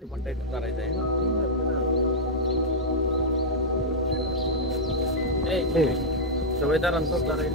তোমারটা একটু দাঁড়াই যায়। এই সবাই দাঁড়ান তো দাঁড়াই।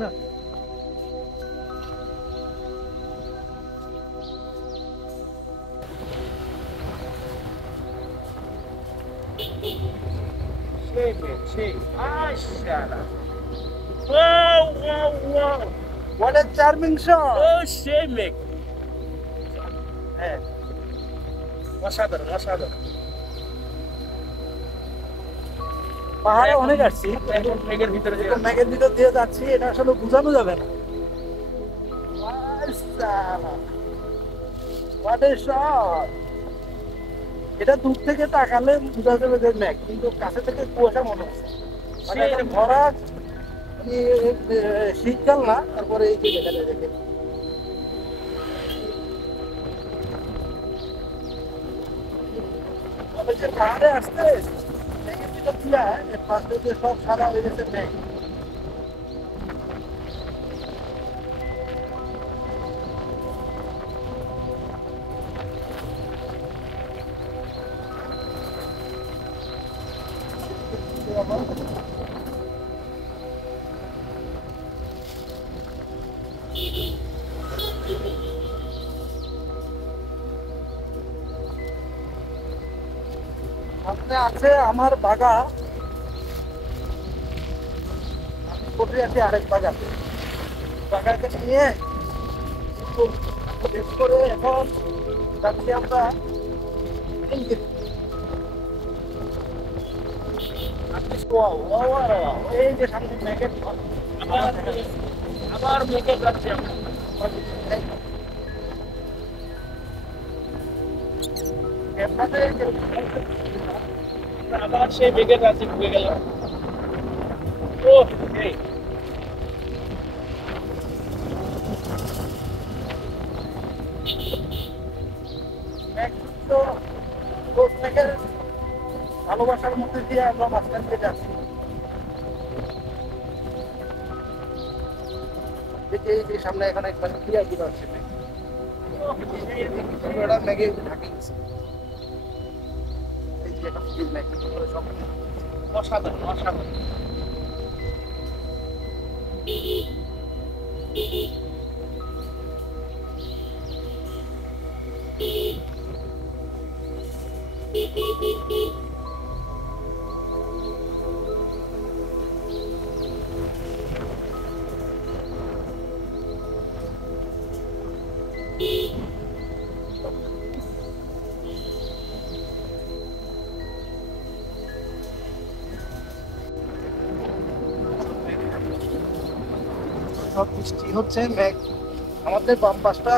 না Whoa, whoa, whoa! What a charming shot! Oh, shame! হ্যাঁ অসাধারণ অসাধারণ। পাহাড়ে অনেক আসছি, এখন মেঘের ভিতরে এখন মেঘের ভিতর দিয়ে যাচ্ছি, এটা আসলে বোঝানো যাবে না। What a shot! এটা দূর থেকে তাকালে বোঝা যাবে যে মেঘ, কিন্তু কাছে থেকে কুয়াশা মনে হচ্ছে। মানে এটা ভরা শীতকাল না, তারপরে এই যে দেখা যায় দেখে যে পাহাড়ে আসতে মেঘের ভিতর দিয়ে ফার্স্টে যে সব সাদা হয়ে গেছে মেঘ। সামনে আছে আমার বাগা, আমি কোথায় আছি আরেক বাগা, বাগাকে নিয়ে শেষ করে এখন যাচ্ছি আমরা এই যে সামনে মেঘের আবার মেঘে যাচ্ছে আমরা। আবার সেই মেঘের রাজ্যে ঢুকে গেল। ও এই মেঘের ভালোবাসার মধ্যে দিয়ে আমরা মাঝখান দিয়ে যাচ্ছি। এই যে সামনে এখানে একবার ক্লিয়ার দিতে হচ্ছে মেঘে ঢাকে গেছে। এই যে একটা মেঘ সব অসাধারণ অসাধারণ। সব বৃষ্টি হচ্ছে মেঘ, আমাদের বাম পাশটা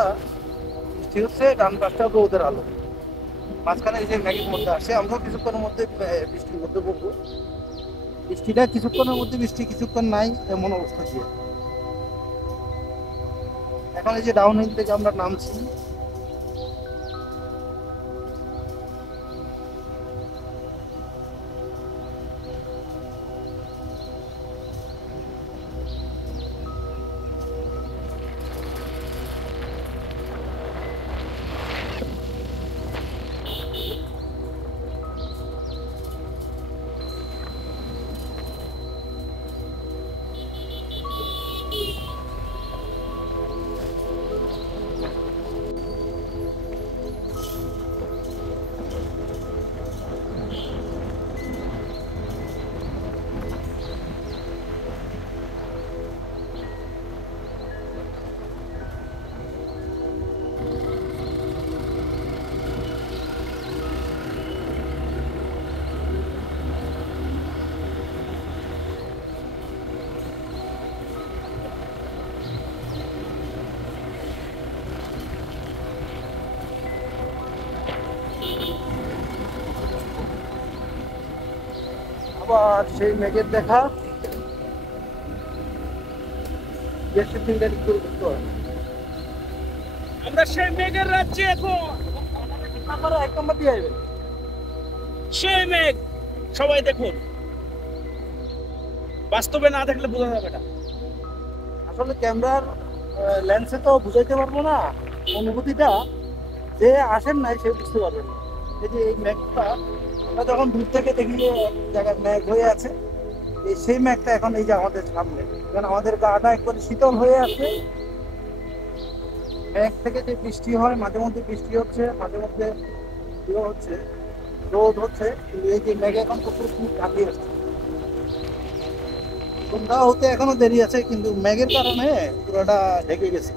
বৃষ্টি হচ্ছে, ডান পাশটা রোদের আলো, মাঝখানে এই যে মেঘের মধ্যে আসছে। আমরাও কিছুক্ষণের মধ্যে বৃষ্টির মধ্যে পড়বো। বৃষ্টিটা কিছুক্ষণের মধ্যে বৃষ্টি, কিছুক্ষণ নাই, এমন অবস্থা দিয়ে এখন এই যে ডাউন হিল থেকে আমরা নামছি। আবার সেই মেঘের দেখা দেশের দিনটা একটু করতে হয়। আমরা সেই মেঘের রাজ্যে এখন। আপনারা এক নম্বর দিয়ে আসবেন। সেই মেঘ সবাই দেখুন, বাস্তবে না দেখলে বোঝা যাবে না। আসলে ক্যামেরার লেন্সে তো বুঝাইতে পারবো না অনুভূতিটা, যে আসেন নাই সে বুঝতে পারবেন না। এই যে এই মেঘটা আমরা যখন দূর থেকে দেখি যে জায়গায় মেঘ হয়ে আছে, এই সেই মেঘটা এখন এই যে আমাদের সামনে, কারণ আমাদের গাটা একবারে শীতল হয়ে আছে। মেঘ থেকে যে বৃষ্টি হয়, মাঝে মধ্যে বৃষ্টি হচ্ছে, মাঝে মধ্যে ইয়ে হচ্ছে, রোদ হচ্ছে, কিন্তু এই যে মেঘ এখন তো পুরো ঢাকি আসছে। সন্ধ্যা হতে এখনো দেরি আছে, কিন্তু মেঘের কারণে পুরোটা ঢেকে গেছে।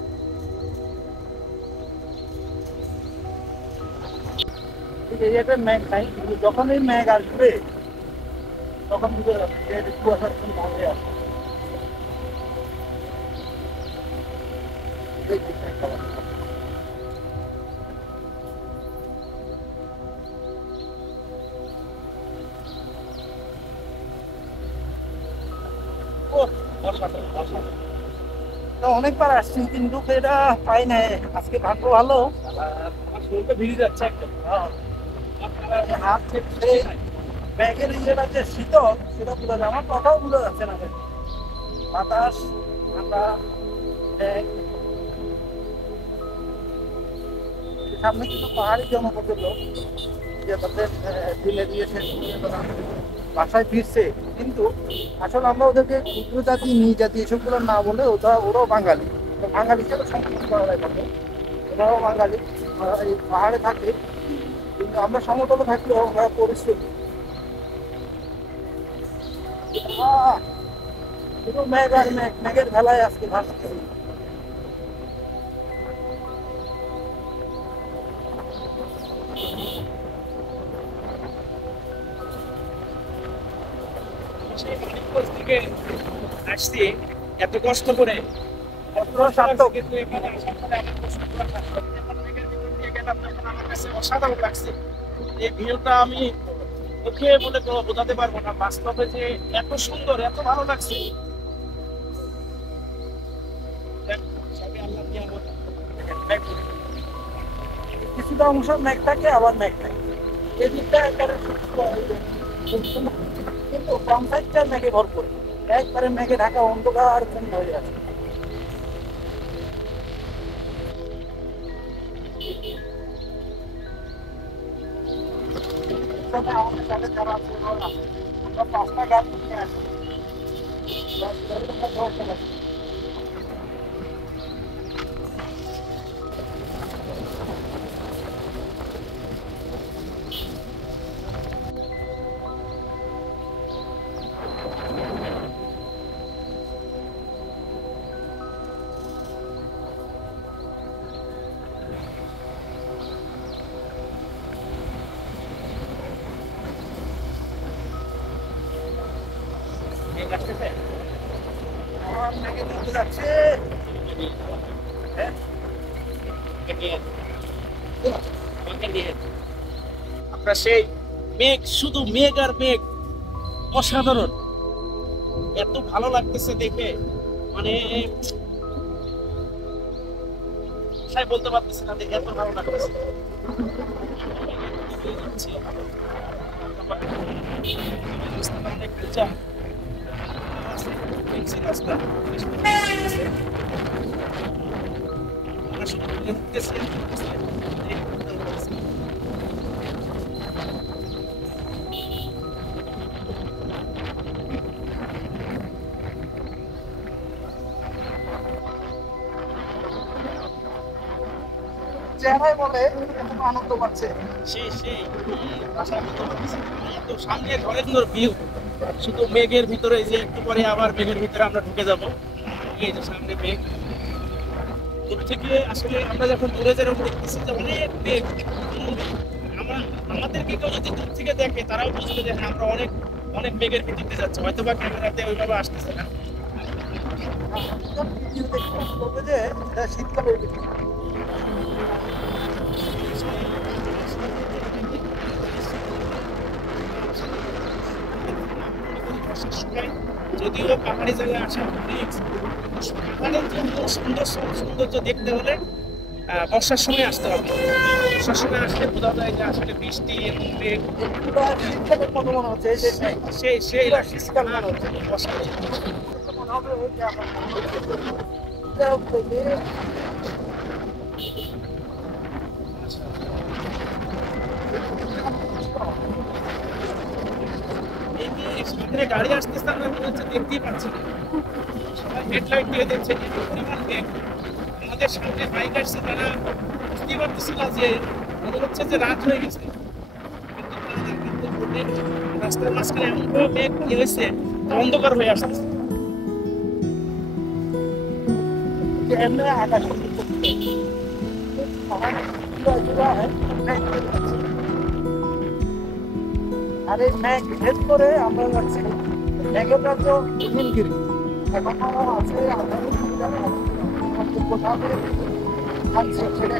এই একটা মেঘ নাই, কিন্তু যখন এই মেঘ আসবে তখন বুঝে যাবে যে কুয়াশার কোনো ভাবে আসবে। এই যে মেঘটা। ওহ, অসাধারণ, অসাধারণ। তো অনেকবার আসছি কিন্তু এটা পাই নাই, আজকে ভাগ্য ভালো। আমার শরীরটা ভিজে যাচ্ছে একদম। হাত থেকে ব্যাগের ইয়েটা যে শীতল সেটা বোঝা যায়, আমার কথাও বোঝা যাচ্ছে না। বাতাস ঠান্ডা, ব্যাগ। সামনে কিন্তু পাহাড়ি জনপদের লোক, যে তাদের দিনে দিয়েছে বাসায় ফিরছে, কিন্তু আসলে আমরা ওদেরকে ক্ষুদ্র জাতি নিজ জাতি এসবগুলো না বলে ওরাও বাঙালি। বাঙালি হিসেবে সম্পূর্ণ করা যায় তাদের। ওরাও বাঙালি, এই পাহাড়ে থাকে, কিন্তু আমরা সমতলে থাকলেও আমরা পরিশ্রমী। শুধু মেঘ আর মেঘ, মেঘের ভেলায় আজকে ভাসতে। সেই মানিকগঞ্জ থেকে আসছি এত কষ্ট করে, সার্থক। কিন্তু এখানে আসার পরে আমার কষ্টগুলো সার্থক। এখন মেঘের ভিতর দিয়ে গেলাম, তখন আমার কাছে অসাধারণ লাগছে। এই ভিউটা আমি মুখে বলে তো বোঝাতে পারবো না, বাস্তবে যে এত সুন্দর, এত ভালো লাগছে। সবই আল্লাহর নিয়ামত। কিছুটা অংশ মেঘ থাকে, আবার মেঘ থাকে। এদিকটা একবারে শুষ্ক, কিন্তু কম সাইডটা মেঘে ভরপুর, একবারে মেঘে ঢাকা অন্ধকার হয়ে আছে। আমাদের সাথে যারা আছে ওরা আছে। আমরা 5টা গাড়ি নিয়ে আসি। মেঘ আসতেছে। আমার মেঘের মধ্যে যাচ্ছে। হ্যাঁ, আমরা সেই মেঘ, শুধু মেঘ আর মেঘ, অসাধারণ। এত ভালো লাগতেছে দেখে, মানে ভাষায় বলতে পারতেছি না, দেখে এত ভালো লাগতেছে। অনেক উঁচা। রাস্তা আমরা শুধু দেখতেছি। চেহারায় বলে এত আনন্দ পাচ্ছে। সেই ভাষায় বলতে পারতেছি না। এত সামনে ঝড়ের ভিউ, শুধু মেঘের ভিতরে, যে একটু পরে আবার মেঘের ভিতরে আমরা ঢুকে যাব। এই যে সামনে মেঘ, দূর থেকে আসলে আমরা যখন দূরে যেরকম দেখতেছি যে অনেক মেঘ, আমরা আমাদেরকে কেউ যদি দূর থেকে দেখে তারাও বুঝবে যে হ্যাঁ, আমরা অনেক অনেক মেঘের ভিতর দিয়ে যাচ্ছে, হয়তো বা ক্যামেরাতে ওইভাবে আসতেছে না। ভিডিও দেখে বলবে যে এটা শীতকালের ভিডিও। যদিও পাহাড়ি জায়গায় আসা রিস্ক, পাহাড়ের জন্য সৌন্দর্য দেখতে হলে বর্ষার সময় আসতে হবে। বর্ষার সময় আসলে বোঝা যায় যে আসলে বৃষ্টি এবং মেঘ শীতকালের মতো মনে হচ্ছে এই যে মেঘ। সেই শীতকাল মনে হচ্ছে। বর্ষা মনে হবে ওই যে আমার এটা হচ্ছে যে এই যে সামনে গাড়ি আসতেছে আমরা মনে হচ্ছে দেখতেই পাচ্ছি না, সবাই হেডলাইট দিয়ে দেখছে যে পরিমাণ মেঘ। আমাদের সামনে বাইক আসছে, তারা বুঝতেই পারতেছে না যে মনে হচ্ছে যে রাত হয়ে গেছে, কিন্তু রাস্তার মাঝখানে এমনভাবে মেঘ কি হয়েছে অন্ধকার হয়ে আসতেছে। যে এমনি আকাশ আর এই মেঘ ভেদ করে আমরা যাচ্ছি মেঘের রাজ্য নীলগিরি। এখন আমার আছে কোথাও আনছে সেটা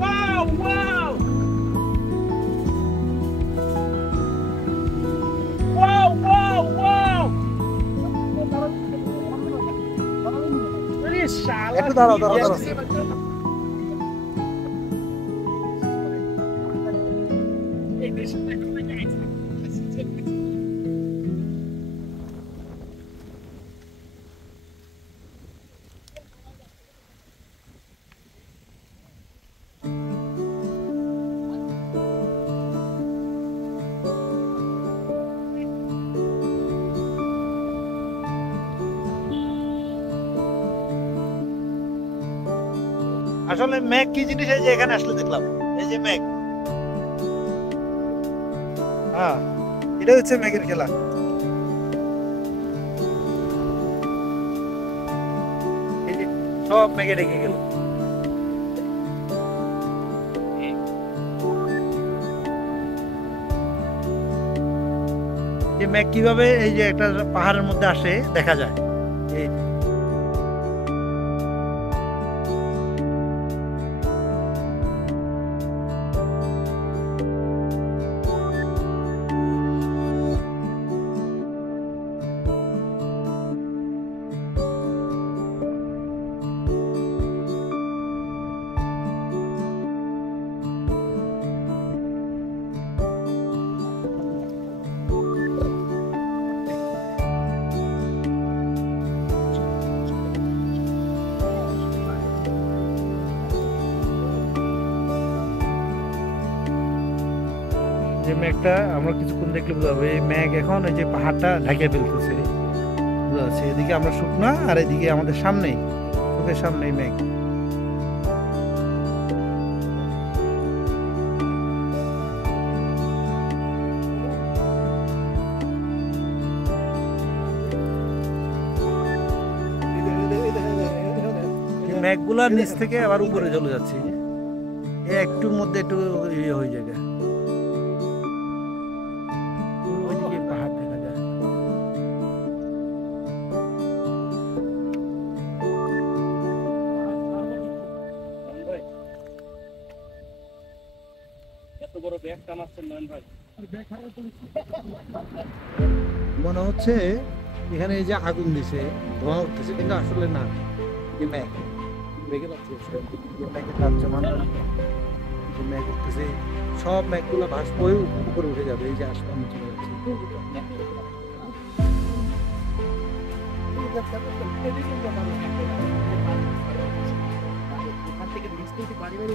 Wow, wow! Wow, wow, wow! আরে শালা, একটু দাঁড়াও, দাঁড়াও, দাঁড়াও। এই দেশে দেখো না গাইছে। আসলে মেঘ কি জিনিস এই যে এখানে আসলে দেখলাম এই যে মেঘ, হ্যাঁ এটা হচ্ছে মেঘের খেলা। এই যে সব মেঘে ঢেকে গেল। যে মেঘ কিভাবে এই যে একটা পাহাড়ের মধ্যে আসে দেখা যায়। এই যে মেঘটা আমরা কিছুক্ষণ দেখলে বোঝা যাবে এই মেঘ এখন এই যে পাহাড়টা ঢেকে ফেলতেছে, বোঝা যাচ্ছে। এদিকে আমরা শুকনা আর এদিকে আমাদের সামনেই চোখের সামনেই মেঘ। মেঘগুলার নিচ থেকে আবার উপরে চলে যাচ্ছে, এই একটুর মধ্যে একটু ইয়ে হয়ে যায়। ওইদিকে পাহাড় দেখা যায়। এত বড় ব্যাগ টানাচ্ছেন নয়ন ভাই? মনে হচ্ছে এখানে এই যে আগুন দিছে ধোঁয়া উঠতেছে, কিন্তু আসলে না, এই মেঘ মেঘের রাজ্য মেঘের রাজ্য মানে যে মেঘ উঠতেছে, সব মেঘগুলো ভাসপ হয়ে উপরে উঠে যাবে, এই যে আসমান চলে যাচ্ছে। এখান থেকে নিচ থেকে বাড়ি বাড়ি